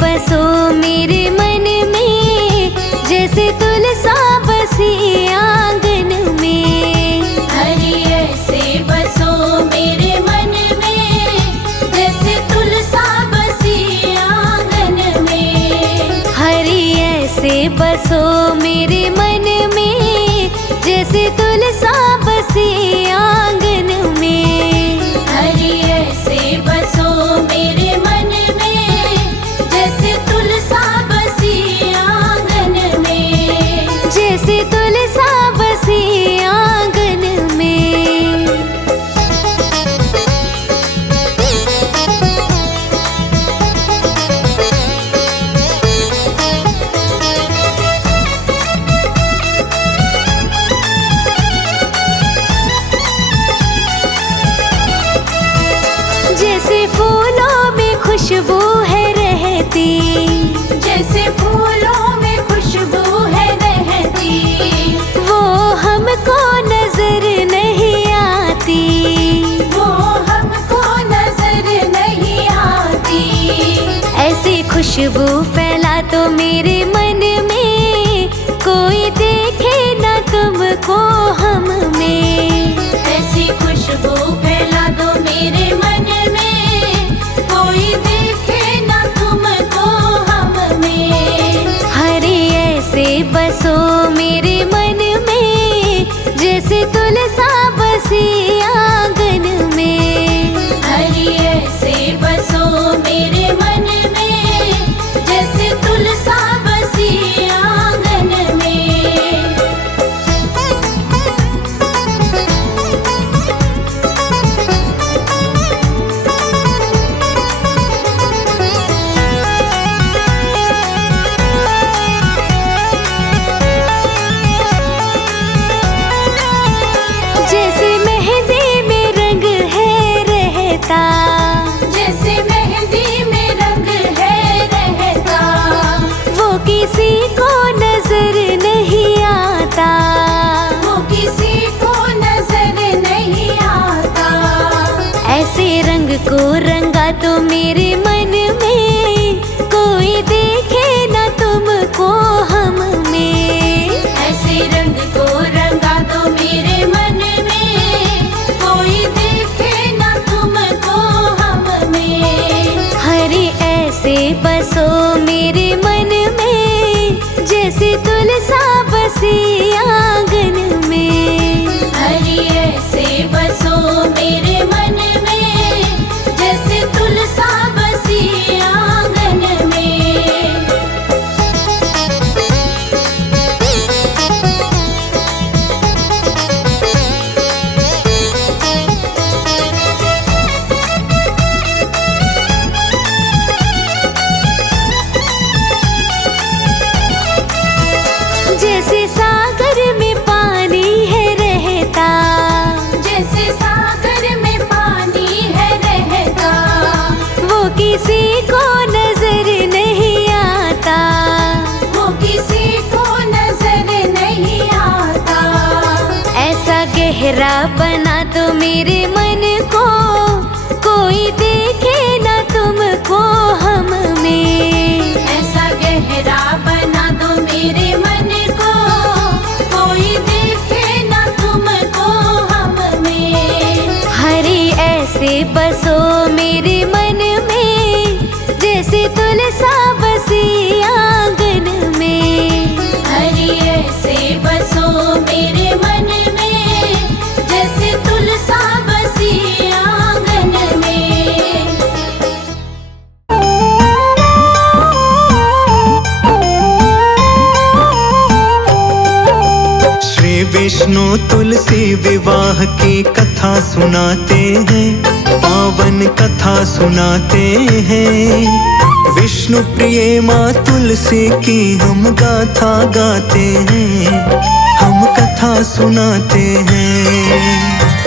बसो मेरे मन में, जैसे तुलसा बसी आंगन में। हरि ऐसे बसो मेरे मन में, जैसे तुलसा बसी आंगन में। हरि ऐसे बसो मेरे मन में, जैसे तुलसा बसी आंगन में। हरि ऐसे बसो मेरे मन में, जैसे तुलसा बसी आंगन में। जैसे तुलसा बसी आंगन में। जैसे फूलों में खुशबू है रहती, जैसे फूलों में खुशबू है रहती, वो हमको नजर नहीं आती। वो हमको नजर नहीं आती। ऐसी खुशबू फैला तो मेरे मन में, कोई देखे न तुमको हम में। ऐसी खुशबू फैला दो मेरे मन में, कोई देखे ना तुमको हम में। हरि ऐसे बसो मेरे मन में, जैसे तुलसा बसी आंगन में। हरि ऐसे बसो मेरे मन में, जैसे तुलसा बसी आंगन में। जैसे मेहंदी में रंग है रहता, जैसे मेहंदी में रंग है रहता, वो किसी को नजर नहीं आता। वो किसी को नजर नहीं आता। ऐसे रंग को रंगा तो मेरे मन में, कोई देखे न तुमको हम में। ऐसे रंग को रंगा दो मेरे मन में, कोई देखे ना तुमको हम में। हरि ऐसे बसो मेरे मन में, जैसे तुलसा बसी आंगन में। हरि ऐसे बसो मेरे मन में, जैसे तुलसा बसी आंगन में। जैसे सागर में पानी है रहता, जैसे सागर में पानी है रहता, वो किसी को नजर नहीं आता। वो किसी को नजर नहीं आता। ऐसा गहरा बना तो मेरे मन को, कोई देखे न तुमको हम में। ऐसा गहरा बना दो मेरे मन को, कोई देखे ना तुमको हम में। हरि ऐसे बसो मेरे मन में, जैसे तुलसा बसी आंगन में। हरि ऐसे बसो मेरे मन में, जैसे तुलसा बसी आंगन में। श्री विष्णु तुलसी विवाह की कथा सुनाते हैं, पावन कथा सुनाते हैं। विष्णु प्रिय माँ तुलसी की हम गाथा गाते हैं, हम कथा सुनाते हैं।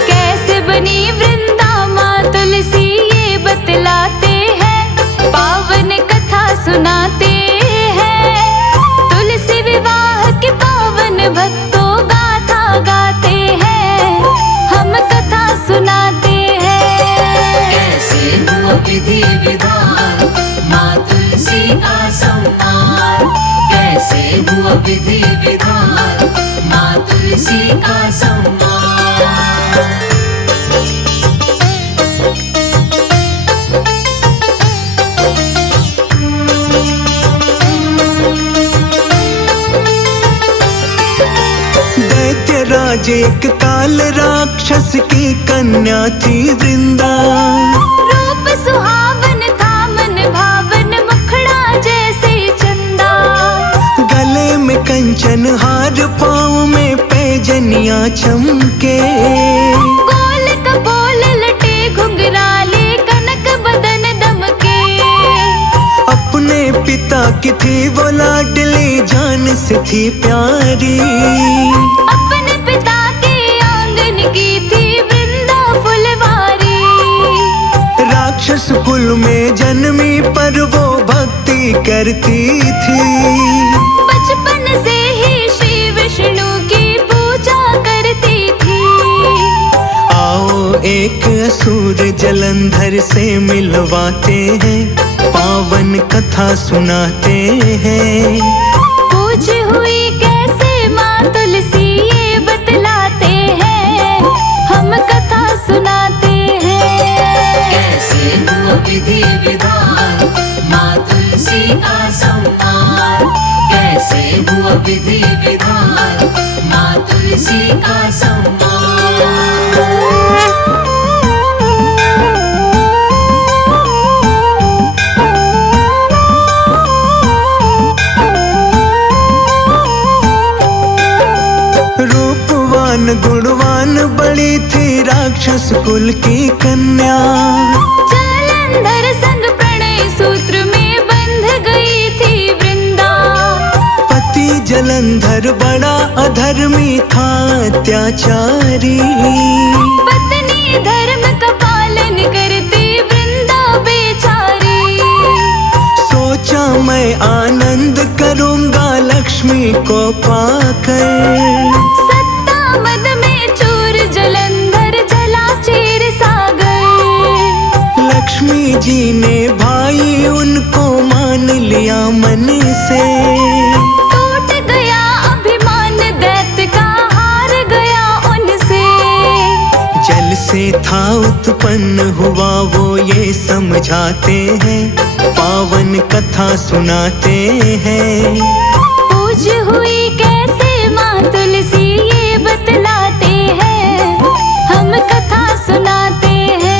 कैसे बनी वृंदा माँ तुलसी ये बतलाते हैं, पावन कथा सुनाते हैं। तुलसी विवाह के पावन भक्तों गाथा गाते हैं, हम कथा सुनाते हैं। कैसे हुआ विधि विधान, माँ तुलसी विधि विधान, माँ तुलसी का सम्मान। दैत्यराज एक काल राक्षस की कन्या थी वृंदा। रूप सुहावन था मन भावन, मुखड़ा जैसे चंदा। गले में कंचन हार, पाँव में पैजनियां चमके। गोल कपोल लटे घुंघराले, कनक बदन दमके। अपने पिता की थी वो लाडली, जान से थी प्यारी। अपने पिता के आंगन की थी वृंदा फुलवारी। राक्षस कुल में जन्मी पर वो भक्ति करती थी। बचपन से ही श्री विष्णु की पूजा करती थी। आओ एक असुर जलंधर से मिलवाते हैं, पावन कथा सुनाते हैं। पूज हुई कैसे माँ तुलसी ये बतलाते हैं, हम कथा सुनाते हैं। कैसे हुआ विधि विधान, माँ तुलसी का सम्मान। कैसे हुआ विधि विधान, माँ तुलसी का सम्मान। रूपवान गुणवान बड़ी थी राक्षस कुल की कन्या। जलंधर संग प्रणय सूत्र में बंध गई थी वृंदा। पति जलंधर बड़ा अधर्मी था अत्याचारी। पत्नी धर्म का पालन करती वृंदा बेचारी। सोचा मैं आनंद करूंगा लक्ष्मी को पाकर। सत्ता मद में चूर जलंधर जला चीर सागर। लक्ष्मी जी ने भाई उनको मान लिया मन से। टूट गया अभिमान दैत्य का, हार गया उनसे। जल से था उत्पन्न हुआ वो ये समझाते हैं, पावन कथा सुनाते हैं। पूज हुई कैसे माँ तुलसी ये बतलाते हैं, हम कथा सुनाते हैं।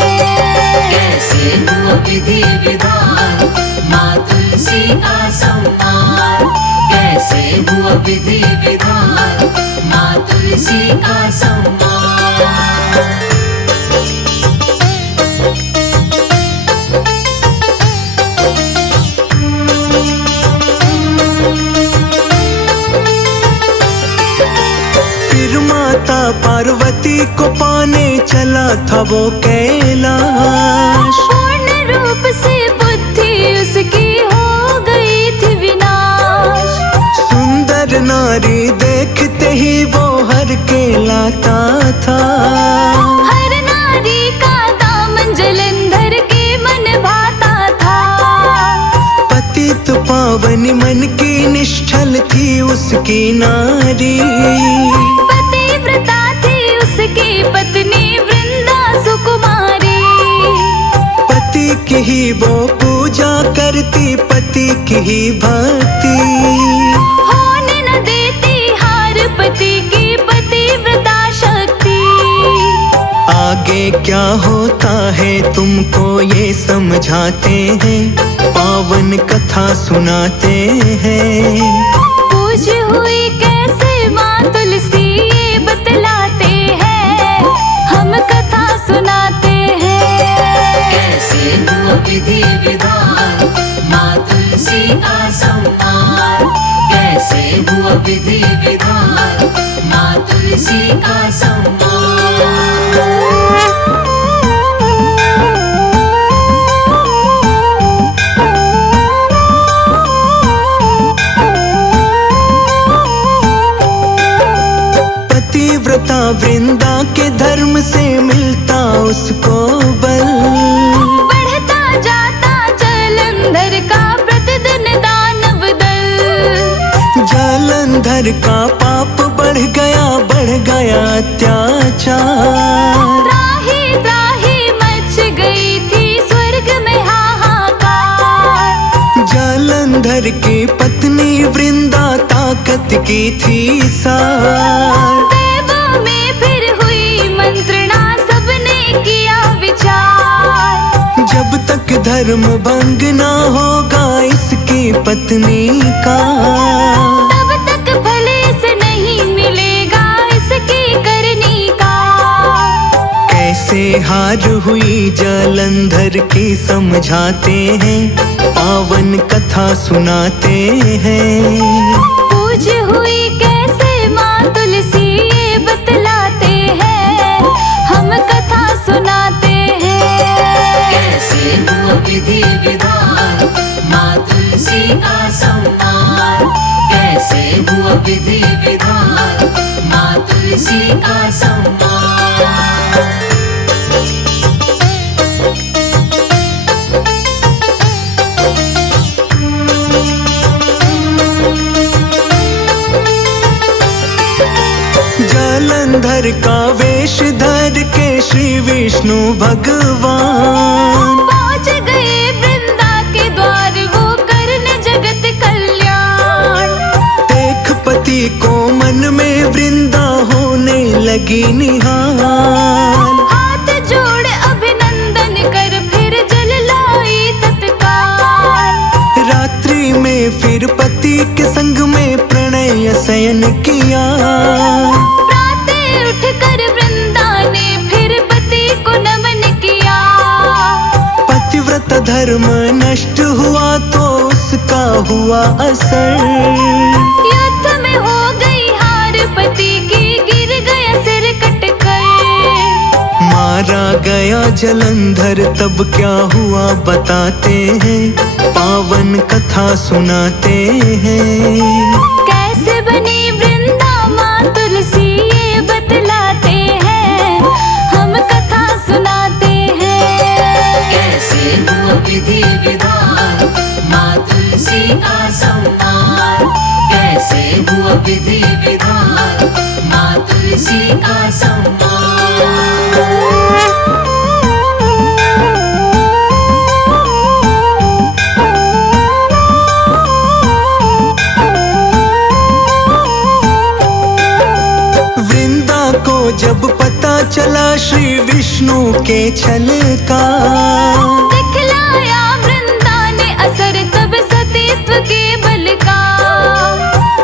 कैसे हुआ विधि विधान, माँ तुलसी का सम्मान। कैसे हुआ विधि विधान, माँ तुलसी का सम्मान। पार्वती को पाने चला था वो कैलाश। पूर्ण रूप से बुद्धि उसकी हो गई थी विनाश। सुंदर नारी देखते ही वो हर के लाता था। हर नारी का दामन जलंधर के मन भाता था। पतित पावन मन की निश्चल थी उसकी नारी। पतिव्रता थी उसकी पत्नी वृंदा सुकुमारी। पति की ही वो पूजा करती, पति की ही भक्ति। होने न देती हार पति की पतिव्रता शक्ति। आगे क्या होता है तुमको ये समझाते हैं, पावन कथा सुनाते हैं। पूज हुई कैसे माँ तुलसी ये बतलाते हैं, हम कथा सुनाते हैं। कैसे हुआ विधि विधान, माँ तुलसी का सम्मान। कैसे हुआ विधि विधान, माँ तुलसी का सम्मान। पतिव्रता वृंदा के धर्म से मिलता उसको बल। बढ़ता जाता जलंधर का प्रतिदिन दानव दल। जलंधर की पत्नी वृंदा ताकत की थी सार। देवों में फिर हुई मंत्रणा, सबने किया विचार। जब तक धर्म भंग ना होगा इसकी पत्नी का, तब तक फले से नहीं मिलेगा इसकी करनी का। कैसे हार हुई जालंधर की समझाते हैं, पावन कथा सुनाते हैं। पूज हुई कैसे माँ तुलसी ये बतलाते हैं, हम कथा सुनाते हैं। कैसे हुआ विधि विधान माँ तुलसी का सम्मान, कैसे हुआ विधि विधान माँ तुलसी का सम्मान। जालंधर का वेश धर के श्री विष्णु भगवान पहुँच गए वृंदा के द्वार, वो करने जगत कल्याण। देख पति को मन में वृंदा होने लगी निहाल। हाथ जोड़ अभिनंदन कर फिर जल लाई तत्काल। रात्रि में फिर पति के संग में प्रणय शयन किया। प्रातः उठकर वृंदा ने फिर पति को नमन किया। पतिव्रत धर्म नष्ट हुआ तो उसका हुआ असर। युद्ध में हो गई हार पति की, गिर गया सिर कटकर। मारा गया जलंधर तब क्या हुआ बताते हैं, पावन कथा सुनाते हैं। कैसे बनी वृंदा माँ तुलसी ये बतलाते हैं, हम कथा सुनाते हैं। कैसे हुआ विधि विधान माँ तुलसी का सम्मान, कैसे हुआ विधि विधान माँ तुलसी का सम्मान। जब पता चला श्री विष्णु के छल का, दिखलाया वृंदा ने असर तब सतीत्व के बल का।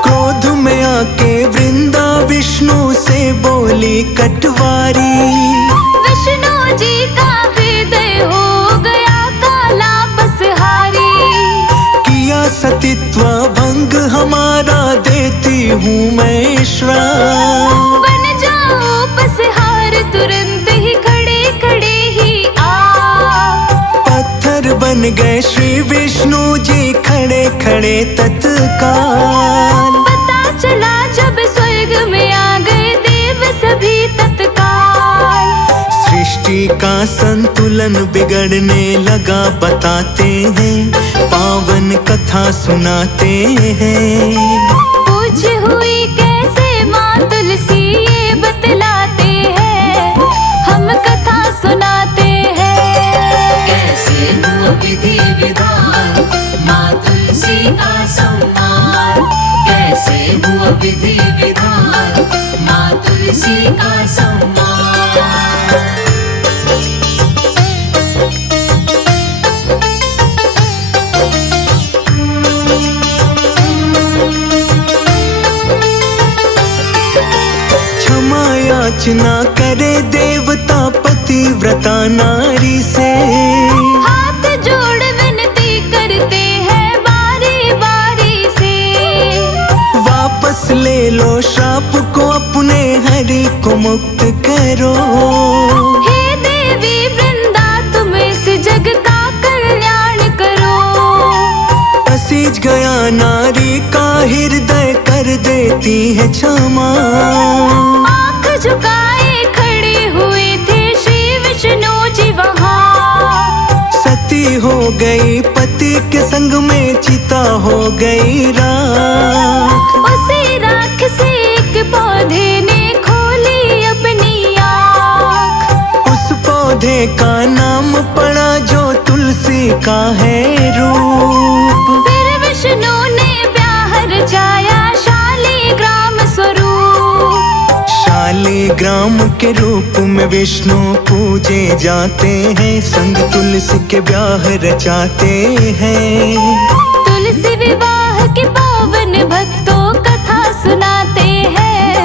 क्रोध में आके वृंदा विष्णु से बोली कटवारी। विष्णु जी का हृदय हो गया काला पसहारी। किया सतीत्व भंग हमारा देती हूँ मैं श्राप। पसहार तुरंत ही खड़े खड़े ही आ। पत्थर बन गए श्री विष्णु जी खड़े खड़े तत्काल। पता चला जब स्वर्ग में आ गए देव सभी तत्काल। सृष्टि का संतुलन बिगड़ने लगा बताते हैं, पावन कथा सुनाते हैं। पूज हुई कैसे माँ तुलसी ये बतलाते हैं, हम कथा सुनाते हैं। कैसे हुआ विधि विधान माँ तुलसी का सम्मान, कैसे हुआ विधि विधान माँ तुलसी का सम्मान। याचना करे देवता पतिव्रता नारी से। हाथ जोड़ विनती करते हैं बारी बारी से। वापस ले लो श्राप को अपने, हरि को मुक्त करो। हे देवी वृंदा तुम इस जग का कल्याण करो। पसीज गया नारी का हृदय कर देती है क्षमा। झुकाए खड़े हुए थे श्री विष्णु जी वहाँ। सती हो गई पति के संग में, चिता हो गई राख। उसी राख से एक पौधे ने खोली अपनी आँख। उस पौधे का नाम पड़ा जो तुलसी का है रूप। फिर विष्णु शालिग्राम के रूप में विष्णु पूजे जाते हैं, संग तुलसी के ब्याह रचाते हैं। तुलसी विवाह के पावन भक्तों कथा सुनाते हैं,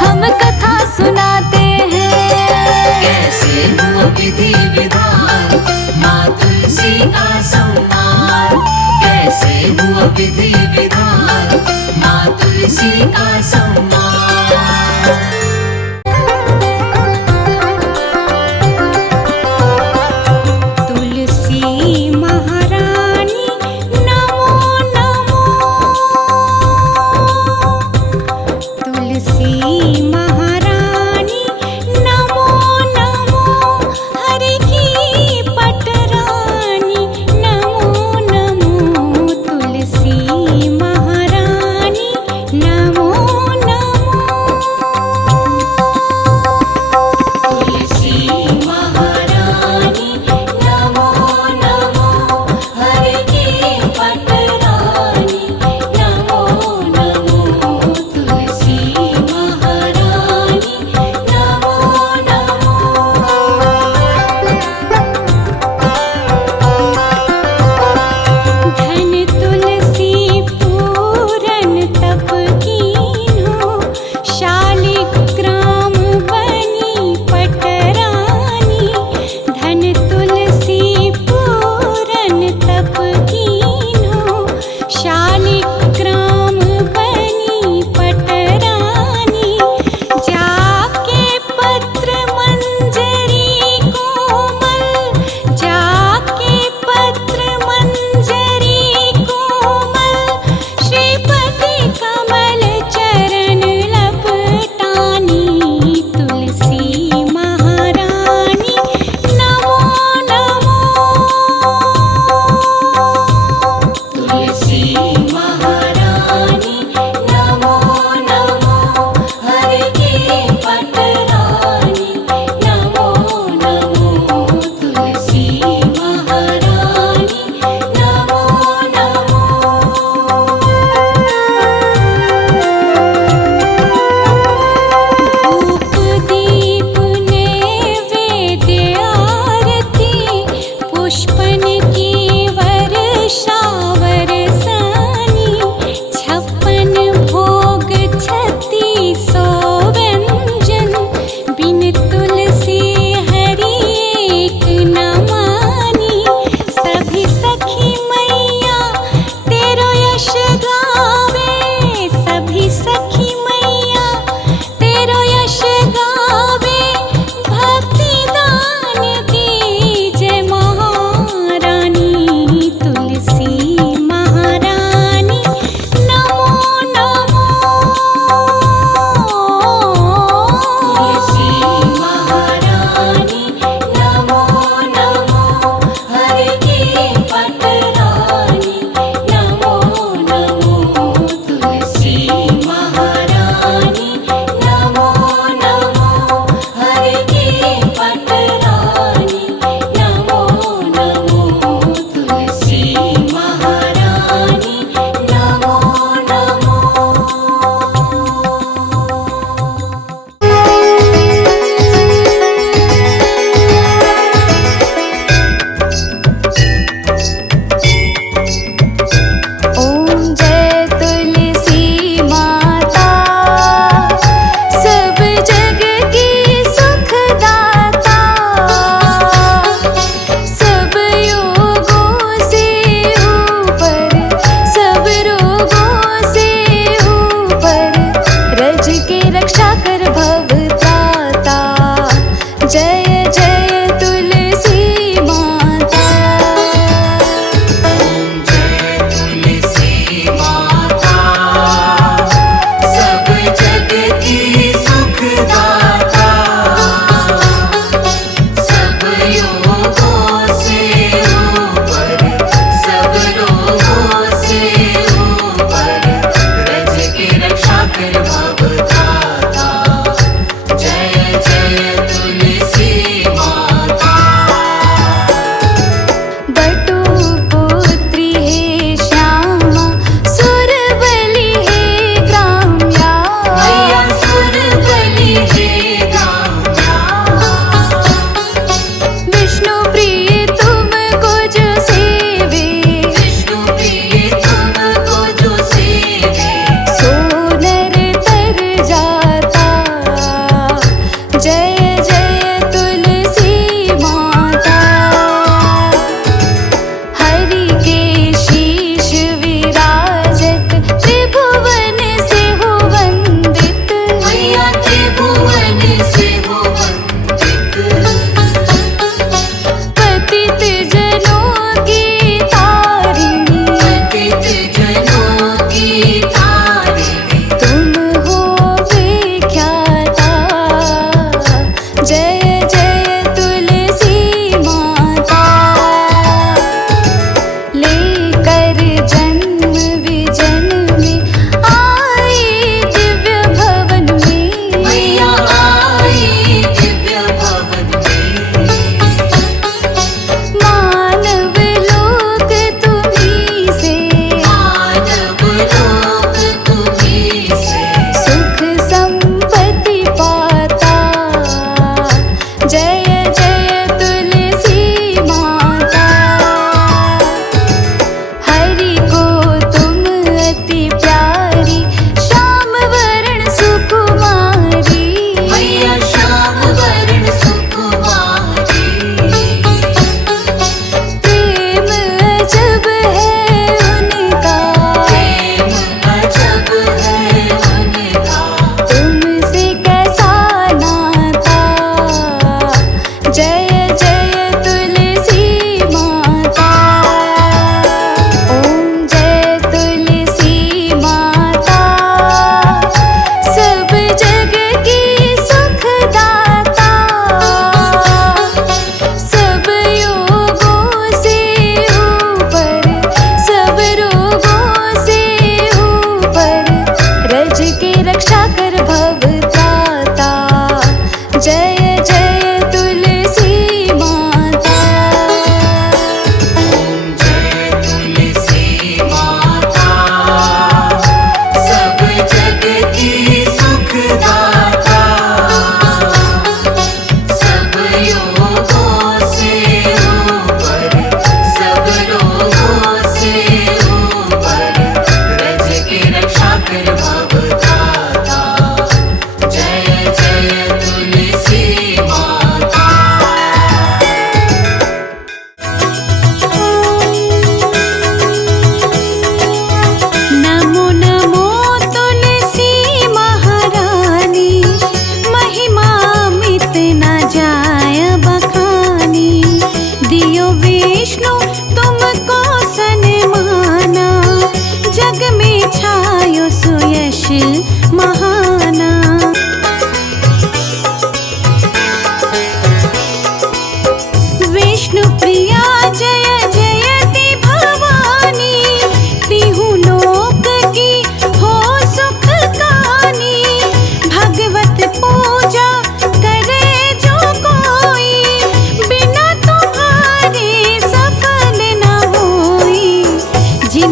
हम कथा सुनाते हैं। कैसे हुआ विधि विधान माँ तुलसी का सम्मान, कैसे हुआ विधि विधान माँ तुलसी का सम्मान। तुलसी महारानी नमो नमो, तुलसी महारानी नमो नमो, हरि की पटरानी नमो नमो, तुलसी महारानी नमो नमो। तुलसी महारानी नमो नमो, हरि की पटरानी नमो नमो, तुलसी महारानी नमो नमो। धन तुलसी पूरन तप कीन्हो, शालिग्राम बनी पटरानी। धन तुलसी पूरन तप कीन्हो, शालिग्राम बनी पटरानी। जाके पत्र मंजरी कोमल, जाके पत्र मंजरी कोमल, श्रीपति कमल चरण लपटानी। तुलसी महारानी नमो नमो, तुलसी महारानी नमो नमो, हरि की पटरानी नमो नमो, तुलसी महारानी नमो नमो। धूप दीप नैवेद्य आरती, पुष्पन की वर्षा बरसानी। 56 भोग 3600 व्यंजन, बिन तुलसी हरि एक न मानी। सभी सखी मैया तेरो यश गावे, सभी सखी मैया तेरो यश गावे। भक्ति दान दीजे महारानी,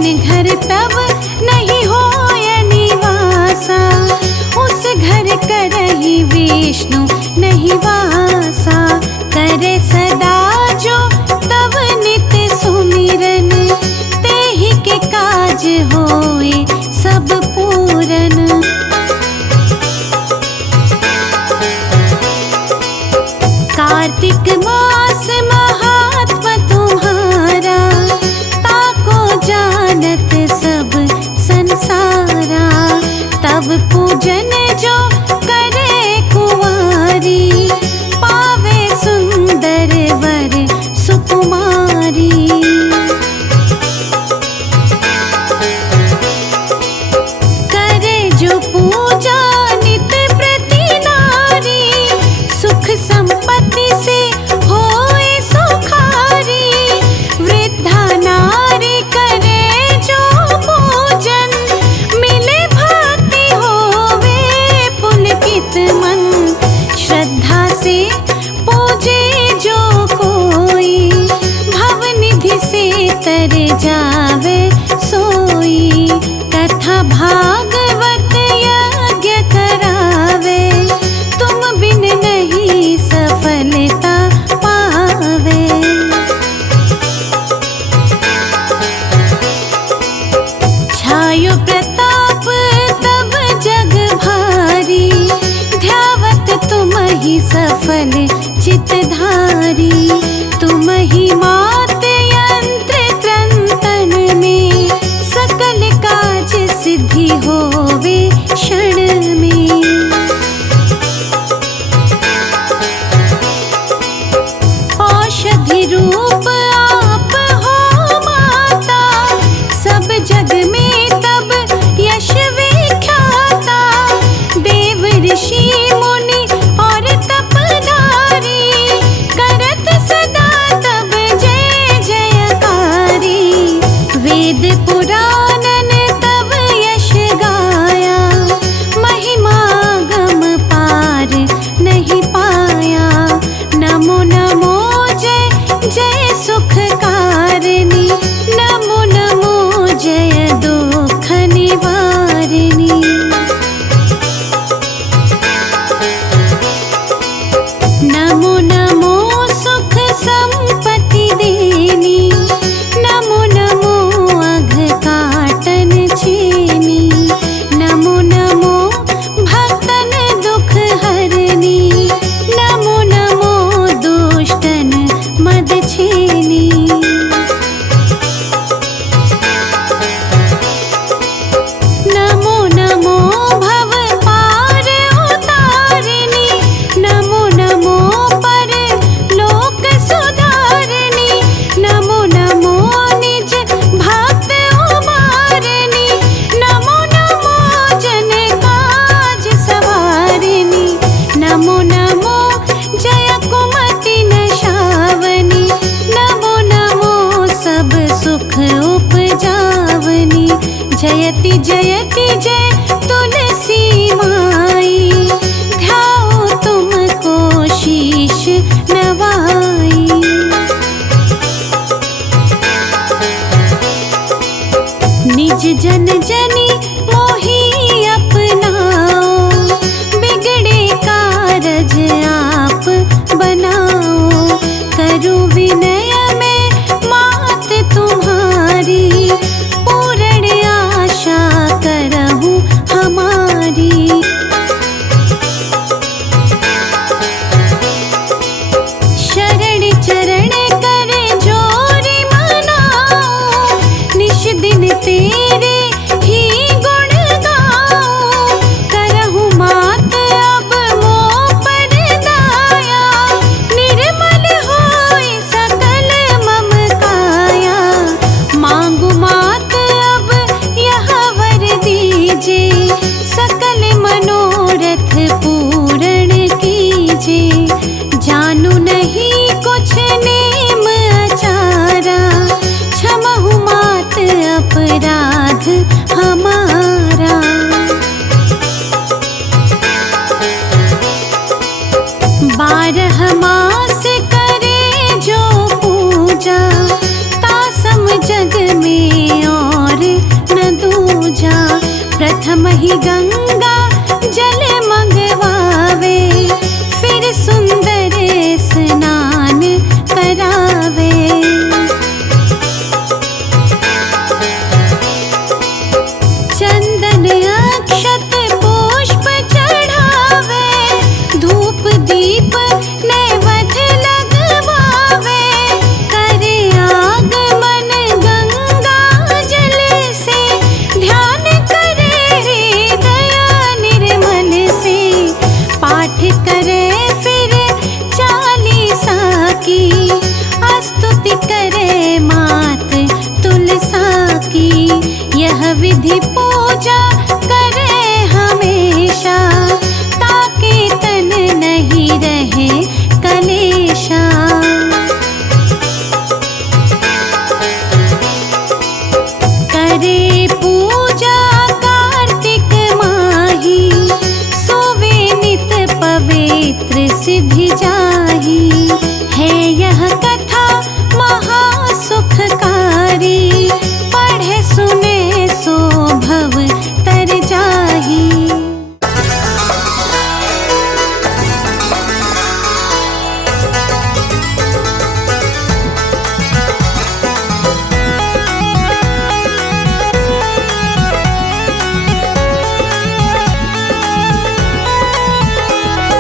जिन घर तब नहीं हो निवासा, उस घर करहि विष्णु नहीं वासा। करे सदा जो तब नित सुमिरन, तेहि के काज होए सब पूरन। कार्तिक मास महात्मा तुम्हारा, ताको जानत सब संसारा। तब पूजन जो करे कुंवारी, पावे सुंदर वर सुकुमारी। करे जो पूजा नित प्रति नारी, सुख संपत्ति से होए सुखारी। वृद्धा नारी करे जो पूजन, मिले भक्ति होवे पुलकित मन। श्रद्धा से पूजे जो कोई, भवनिधि से तर जावे सोई। कथा भागवत यज्ञ करावे, तुम बिन नहीं सफलता पावे। छायो प्रताप तब जग भारी, ध्यावत तुम ही सफल चितधारी। तुम ही मात यंत्र त्रंतन में, सकल काज सिद्धि होवे क्षण में। औषधि रूप आप हो माता, सब जग में तब यश विख्याता। देव ऋषि मुनि और तपधारी, करत सदा तब जय जयकारी। वेद पुराणन तब यश गाया, महिमा गम पार नहीं पाया। नमो नमो जय जय सुख कारिणी, नमो नमो जय दुख निवारिणी। नमो नमो सुख संपत्ति देनी, नमो नमो अघ काटन छेनी। नमो नमो भक्तन दुख हरनी, नमो नमो दुष्टन मद छेनी। नमो नमो भव पार उतारिणी, नमो नमो पर लोक सुधारिणी। नमो नमो निज भक्त उबारिणी, नमो नमो जन काज सवारिणी। नमो नमो जय कुमति नशावनी, नमो नमो सब सुख उपजावनी। जयति जयति जय तुलसी माई, ध्याओ तुमको शीश नवाई। निज जन जनी मोहि अपनाओ, बिगड़े कारज आप बनाओ। करूँ विनय में मात तुम्हारी, पूर्ण आशा करहूँ हमारी। शरण चरण कर जोरी मनाओ, निश दिन तेरे ही गुण गाओ। करहूँ मात अब मोह पर दाया, निर्मल होए सकल मम काया। मांगू मात अब यह वर दीजे, सकल मनोरथ पूर्ण कीजे। जानू नहीं कुछ नेम अचारा, क्षमहु मात अपराध हमारा। बारह मास करे जो पूजा, तासम जग में और वही गंगा जल मंगवावे, फिर सुंदर स्नान करावे। चंदन अक्षत पुष्प चढ़ावे, धूप दीप नैवेद्य लगवावे, करे आगमन गंगा जल से, ध्यान करे हृदय निर्मल से, पाठ करे फिर चालीसा की, स्तुति करे मात तुलसा की। यह विधि पूजा करे हमेशा, ताकि तन नहीं रहे कलेशा। करे पूजा कार्तिक माही, सोवे नित पवित्र सिद्धि जाही। है यह कथा महासुखकारी, पढ़े सुने सो भव तर जाही।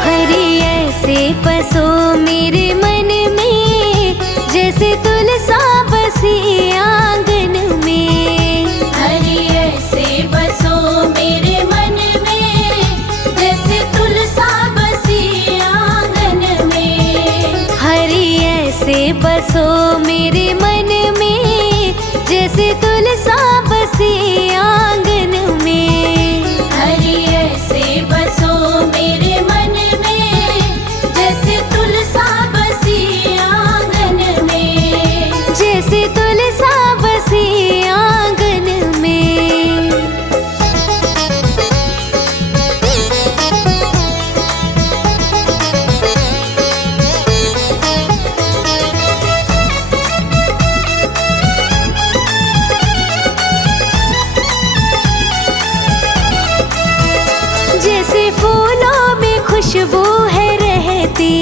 हरि ऐसे बसो मेरे मन में, जैसे तुलसा बसी आंगन में। हरि ऐसे बसो मेरे मन में, जैसे तुलसा बसी आंगन में। हरि ऐसे बसो मेरे मन में, जैसे तुलसा बसी आंगन में। हरि ऐसे बसो मेरे मन में, जैसे तुलसा बसी आंगन में। जैसे तुलसा बसी आंगन में। जैसे फूलों में खुशबू है रहती,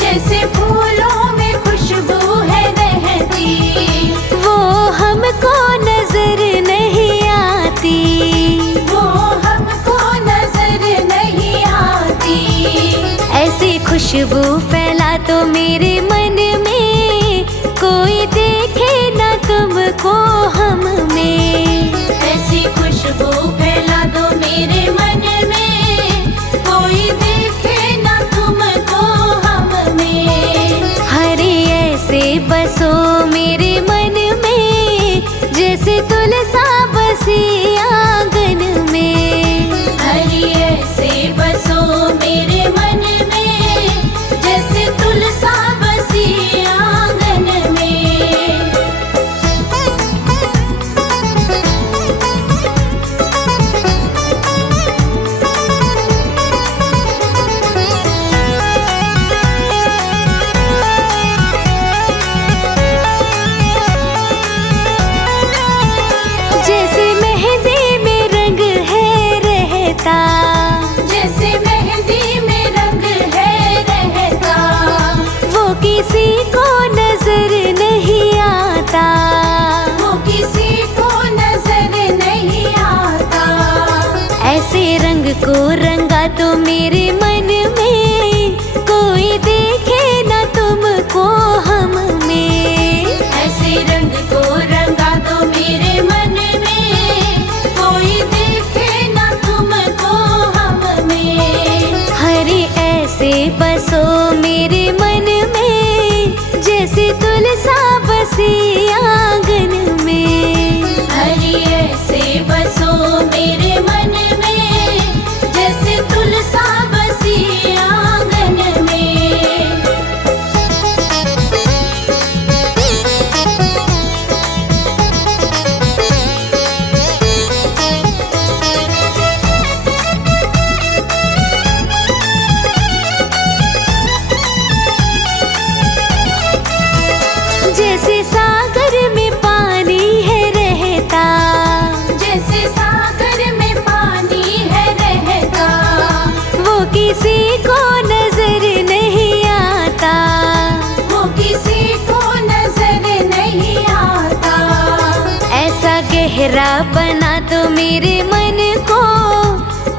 जैसे फूलों में खुशबू है रहती, वो हमको नजर नहीं आती। वो हमको नजर नहीं आती। ऐसी खुशबू फैला तो मेरे मन में, कोई देखे न तुमको हम में। ऐसी खुशबू फैला दो मेरे मन में, कोई देखे ना तुमको हम में। हरि ऐसे बसो मेरे मन में, जैसे तुलसा बसी आंगन में। हरि ऐसे बसो मेरे मन में, जैसे तुलसा बसी आंगन में। जैसे मेहंदी में रंग है रहता, जैसे मेहंदी में रंग है रहता, वो किसी को नजर नहीं आता। वो किसी को नजर नहीं आता। ऐसे रंग को रंगा तो मेरे मन में, कोई देखे न तुमको हम में। ऐसे रंग को रंगा दो मेरे मन में, कोई देखे ना तुमको हम में। हरि ऐसे बसो मेरे मन में, जैसे तुलसा बसी आंगन में। हरि ऐसे बसो मेरे मन में, जैसे तुलसा गहरा बना दो मेरे मन को,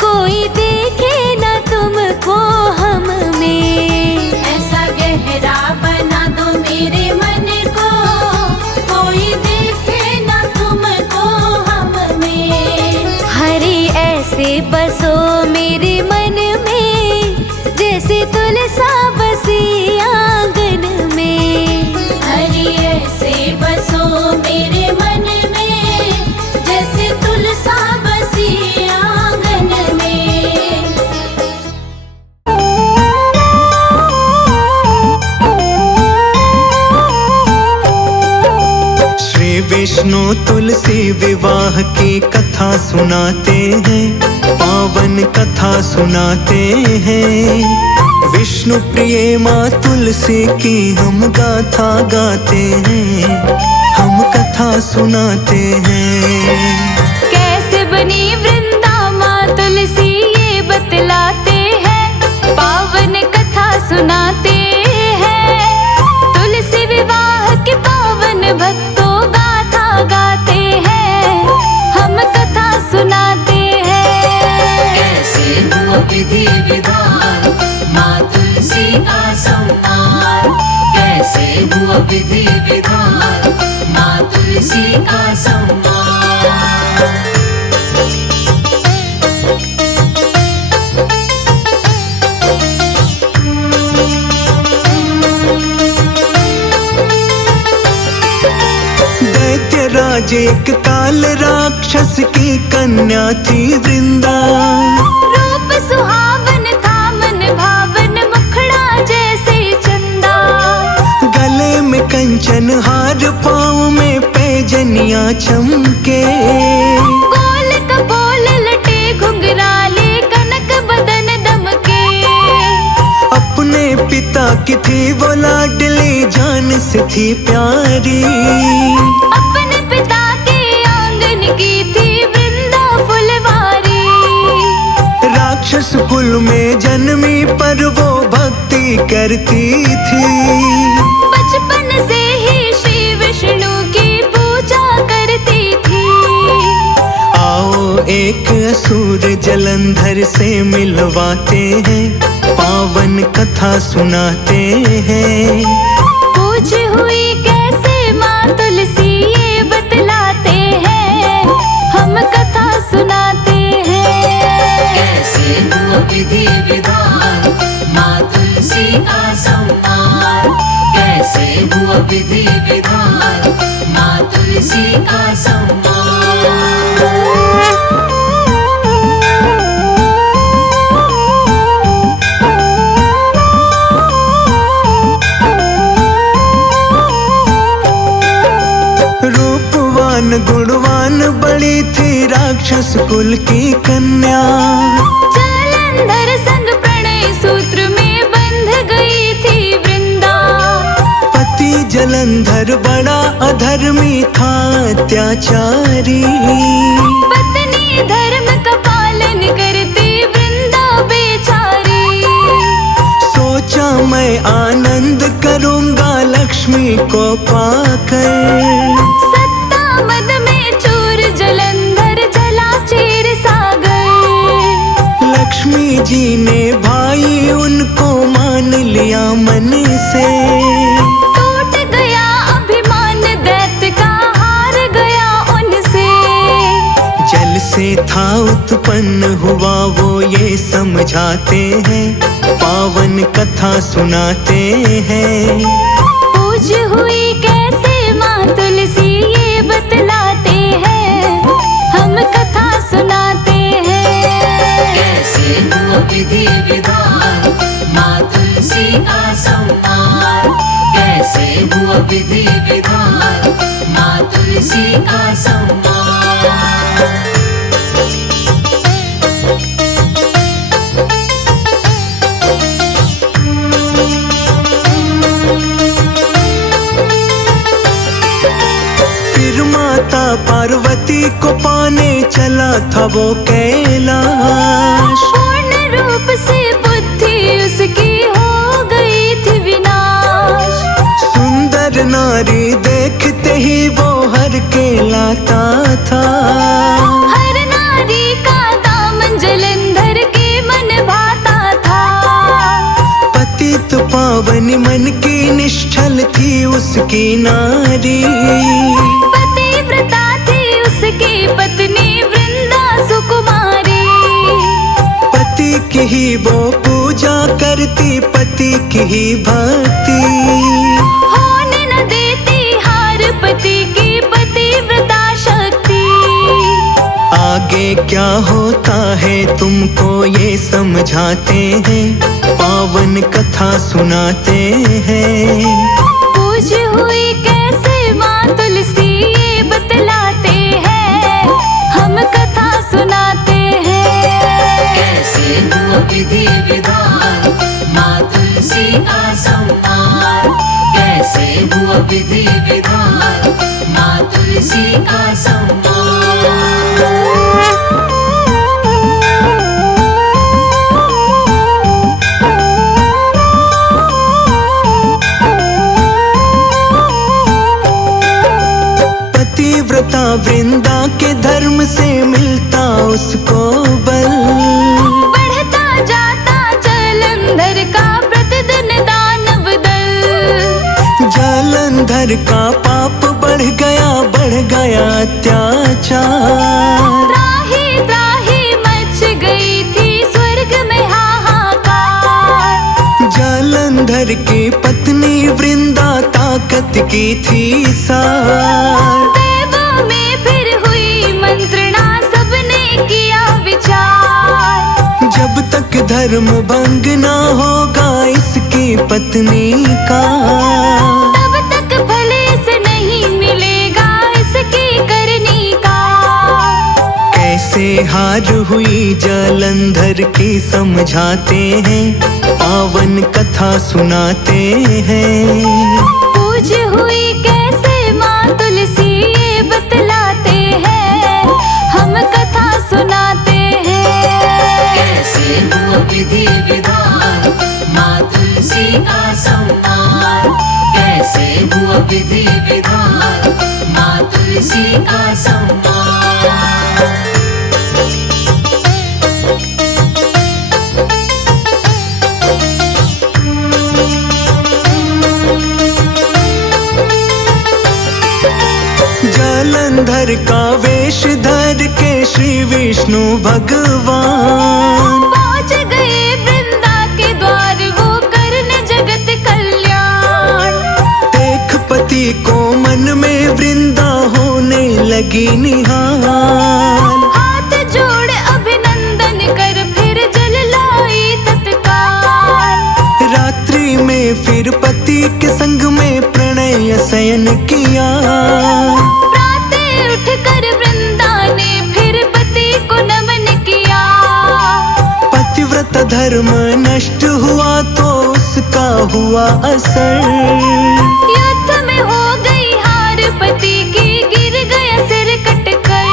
कोई देखे ना तुमको हम में। ऐसा गहरा बना दो मेरे मन को, कोई देखे ना तुमको हम में। हरे ऐसे बसो मेरे मन में, जैसे तुलसा बसी आंगन में। हरि ऐसे बसो मेरे मन में, जैसे तुलसा बसी आंगन में। श्री विष्णु तुलसी विवाह की कथा सुनाते हैं, पावन कथा सुनाते हैं। विष्णु प्रिय माँ तुलसी की हम गाथा गाते हैं, हम कथा सुनाते हैं। कैसे बनी वृंदा माँ तुलसी ये बतलाते हैं, पावन कथा सुनाते हैं। तुलसी विवाह के पावन भक्तों गाथा गाते हैं, हम कथा सुनाते हैं। कैसे हुआ विधि विधान माँ तुलसी का सम्मान, कैसे हुआ विधि विधान माँ तुलसी का सम्मान। दैत्यराज एक काल राक्षस की कन्या थी वृंदा। रूप सुहावन था मन भावन, मुखड़ा जैसे चंदा। गले में कंचन हार, पाँव में पैजनियां चमके। गोल कपोल लटे घुंघराले, कनक बदन दमके। अपने पिता की थी वो लाडली, जान से थी प्यारी। अपने पिता के आंगन की थी वृंदा फुलवारी। राक्षस कुल में जन्मी पर वो भक्ति करती थी। बचपन से ही श्री विष्णु की पूजा करती थी। आओ एक असुर जलंधर से मिलवाते हैं, पावन कथा सुनाते हैं। पूछ हुई कैसे माँ तुलसी ये बतलाते हैं, हम कथा सुनाते हैं। कैसे हुआ विधि विधान माँ तुलसी का सम्मान, कैसे हुआ विधि विधान माँ तुलसी का सम्मान। रूपवान गुणवान बड़ी थी राक्षस कुल की कन्या। जलंधर संग प्रणय सूत्र में बंध गई थी वृंदा। पति जलंधर बड़ा अधर्मी था अत्याचारी। पत्नी धर्म का पालन करती वृंदा बेचारी। सोचा मैं आनंद करूंगा लक्ष्मी को पाकर। सत्ता मद में चूर जलंधर जला क्षीर सागर। लक्ष्मी जी ने भाई उनको मान लिया मन से। टूट गया अभिमान दैत्य का, हार गया उनसे। जल से था उत्पन्न हुआ वो ये समझाते हैं, पावन कथा सुनाते हैं। पूछ हुई कैसे माँ तुलसी ये बतलाते हैं, हम कथा सुनाते हैं। कैसे हुआ विधि विधान माँ तुलसी का सम्मान, कैसे हुआ विधि विधान माँ तुलसी का सम्मान। पार्वती को पाने चला था वो कैलाश। पूर्ण रूप से बुद्धि उसकी हो गई थी विनाश। सुंदर नारी देखते ही वो हर के लाता था। हर नारी का दामन जलंधर के मन भाता था। पतित पावन मन की निश्चल थी उसकी नारी। पतिव्रता थी उसकी पत्नी वृंदा सुकुमारी। पति की ही वो पूजा करती, पति की ही भक्ति। होने न देती हार पति की पतिव्रता शक्ति। आगे क्या होता है तुमको ये समझाते हैं, पावन कथा सुनाते हैं। पूज हुई कैसे माँ तुलसी ये बतलाते हैं, हम कथा सुनाते हैं। कैसे हुआ विधि विधान माँ तुलसी का सम्मान। कैसे हुआ विधि विधान माँ तुलसी का सम्मान। पतिव्रता वृंदा के धर्म से मिलता उसको बल। बढ़ता जाता जलंधर का प्रतिदिन दानव दल। जलंधर का पाप बढ़ गया अत्याचार। त्राही त्राही मच गई थी स्वर्ग में हाहाकार। जलंधर की पत्नी वृंदा ताकत की थी सार। देवों में फिर हुई मंत्रणा सबने किया विचार। जब तक धर्म भंग ना होगा इसकी पत्नी का, तब तक भले से नहीं मिलेगा इसकी करनी का। कैसे हार हुई जलंधर की समझाते हैं, पावन कथा सुनाते हैं। पूज हुई कैसे माँ तुलसी ये बतलाते हैं, हम कथा सुनाते हैं। कैसे हुआ विधि विधान माँ तुलसी का सम्मान। कैसे हुआ विधि विधान माँ तुलसी का सम्मान। जलंधर का वेश धर के श्री विष्णु भगवान पहुँच गए वृंदा के द्वार वो करने जगत कल्याण। देख पति को मन में वृंदा होने लगी निहाल। हाथ जोड़ अभिनंदन कर फिर जल लाई तत्काल। रात्रि में फिर पति के संग में प्रणय शयन किया। प्रातः उठकर वृंदा ने फिर पति को नमन किया। पतिव्रत धर्म नष्ट हुआ तो उसका हुआ असर। युद्ध में हो गई हार पति की, गिर गया सिर कटकर।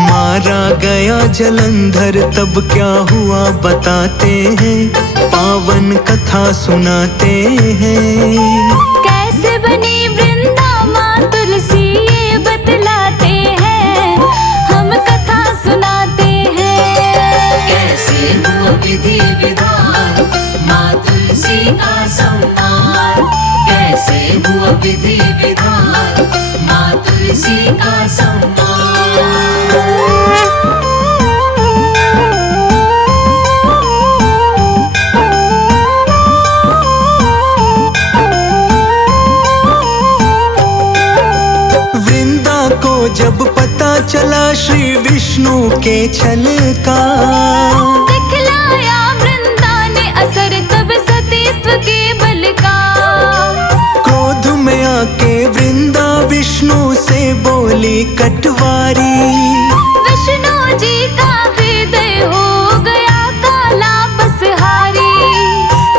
मारा गया जलंधर तब क्या हुआ बताते हैं, पावन कथा सुनाते हैं। कैसे बनी वृंदा माँ तुलसी ये बतलाते हैं, हम कथा सुनाते हैं। कैसे हुआ विधि विधान माँ तुलसी का सम्मान। कैसे हुआ विधि विधान माँ तुलसी का सम्मान। वृंदा को जब पता चला श्री विष्णु के छल का, दिखलाया वृंदा ने असर तब सतीत्व के बल का। क्रोध में आके वृंदा विष्णु से बोली कटवारी। विष्णु जी का हृदय हो गया काला पसहारी।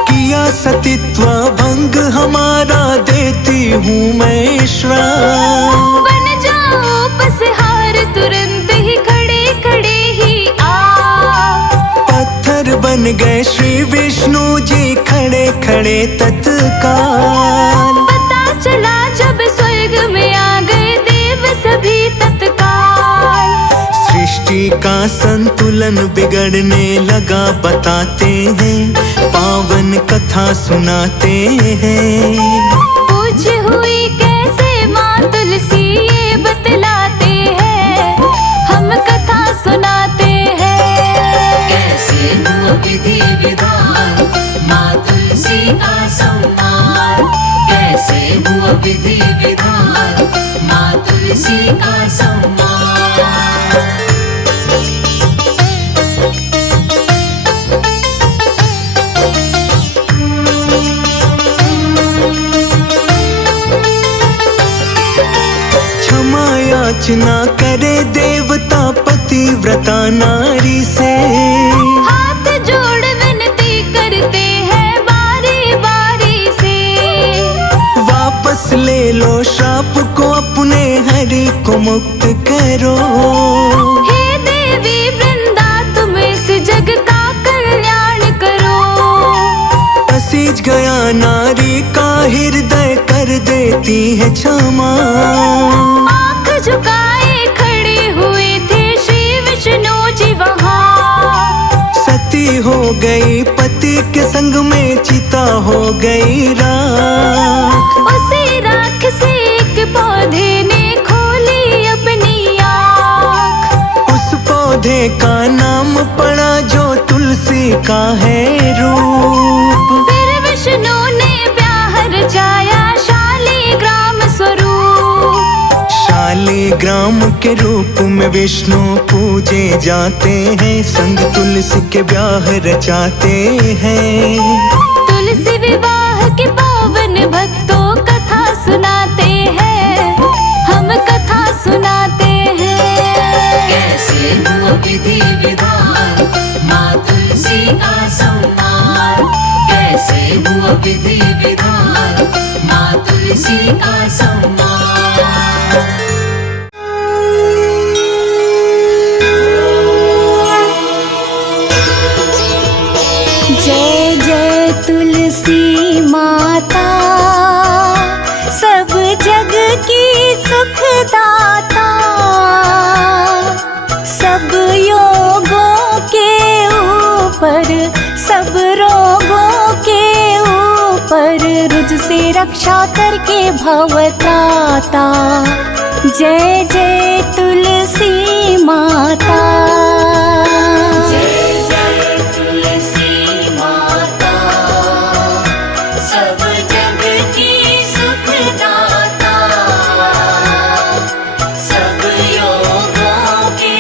किया सतीत्व भंग हमारा देती हूँ मैं श्राप। बन जाओ पसहार तुरंत ही खड़े खड़े ही आ। पत्थर बन गए श्री विष्णु जी खड़े खड़े तत्काल। पता चला जब स्वर्ग में आ गए देव सभी तत्काल। का संतुलन बिगड़ने लगा बताते हैं, पावन कथा सुनाते हैं। पूछ हुई कैसे माँ तुलसी ये बतलाते हैं, हम कथा सुनाते हैं। कैसे हुआ विधि विधान माँ तुलसी का सम्मान, कैसे हुआ विधि विधान माँ तुलसी का सम्मान। क्षमा याचना करे देवता पतिव्रता नारी से, हाथ जोड़ विनती करते हैं बारी बारी से। वापस ले लो श्राप को अपने, हरि को मुक्त करो। हे देवी वृंदा तुम इस जग का कल्याण करो। पसीज गया नारी का हृदय कर देती है क्षमा। आँख झुकाए खड़े हुए थे श्री विष्णु जी वहाँ। सती हो गई पति के संग में, चिता हो गई राख। उसी राख से एक पौधे ने खोली अपनी आँख। उस पौधे का नाम पड़ा जो तुलसी का है रूप। फिर विष्णु ने ब्याह रचाया शालिग्राम स्वरूप। शालिग्राम के रूप में विष्णु पूजे जाते हैं, संग तुलसी के ब्याह रचाते हैं। तुलसी विवाह के पावन भक्तों कथा सुनाते हैं, हम कथा सुनाते हैं। कैसे हुआ विधि विधान माँ तुलसी का सम्मान, कैसे हुआ विधि विधान माँ तुलसी का सम्मान। जय जय तुलसी माता, सब जग की सुखदाता। सब योगों के ऊपर, सब रोगों के ऊपर, रुझ से रक्षा करके भवत्राता। जय जय तुलसी माता। जय जय तुलसी माता, सब जग की सुखदाता। सब योगों के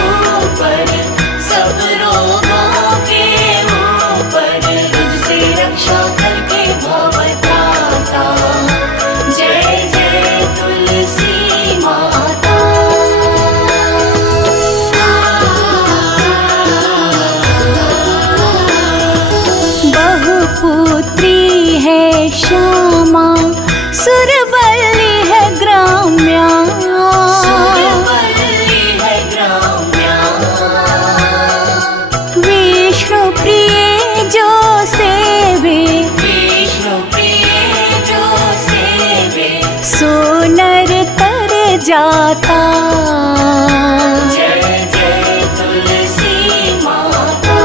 ऊपर, सब रोगों के ऊपर, तुझसे रक्षा करके भवत्राता। जय जय तुलसी माता। बहुपुत्री है श्यामा, सुरबली है ग्राम्या। सुरवल्ली है ग्राम्या। विष्णु प्रिय जो सेवे, विष्णु प्रिय जो सेवे, सो नर तर जाता। जय जय तुलसी माता।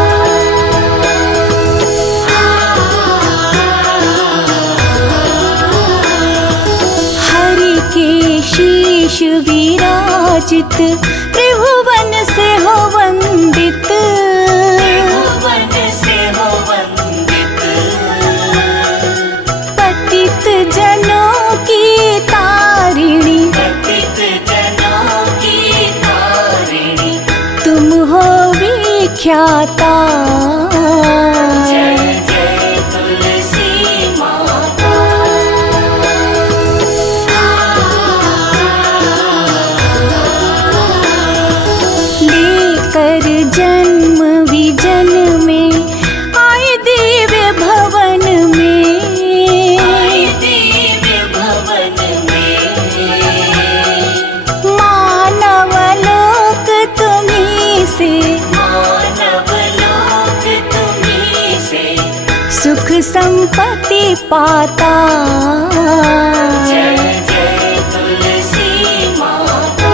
हरि के शीश विराजित, त्रिभुवन से हो वंदित। भुवन से हो वंदित, पतित जनों की तारिणी, पतित जनों की तारिणी। तुम हो विख्याता। जय जय तुलसी माता। लेकर जन्म विजन में आए दिव्य भवन में। आए दिव्य भवन में, मानव लोक तुम्हीं से, मानव लोक तुम्हीं से। सुख संपत्ति पाता। जय जय तुलसी माता।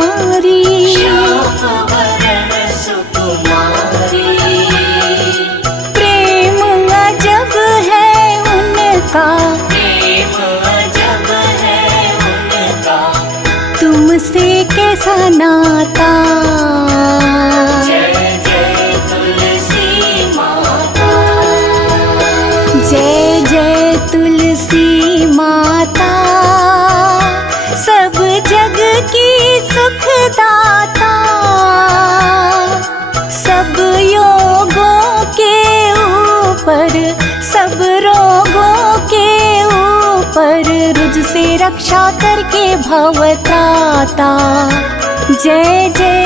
सुकुमारी, श्यामवरण सुकुमारी। प्रेम अजब है उनका, प्रेम अजब है उनका, तुमसे कैसा नाता। जय जय तुलसी माता, जय जय तुलसी माता, सब जग की सुखदाता। सब योगों के ऊपर, सब रोगों के ऊपर, रुझ से रक्षा करके भवत्राता। जय जय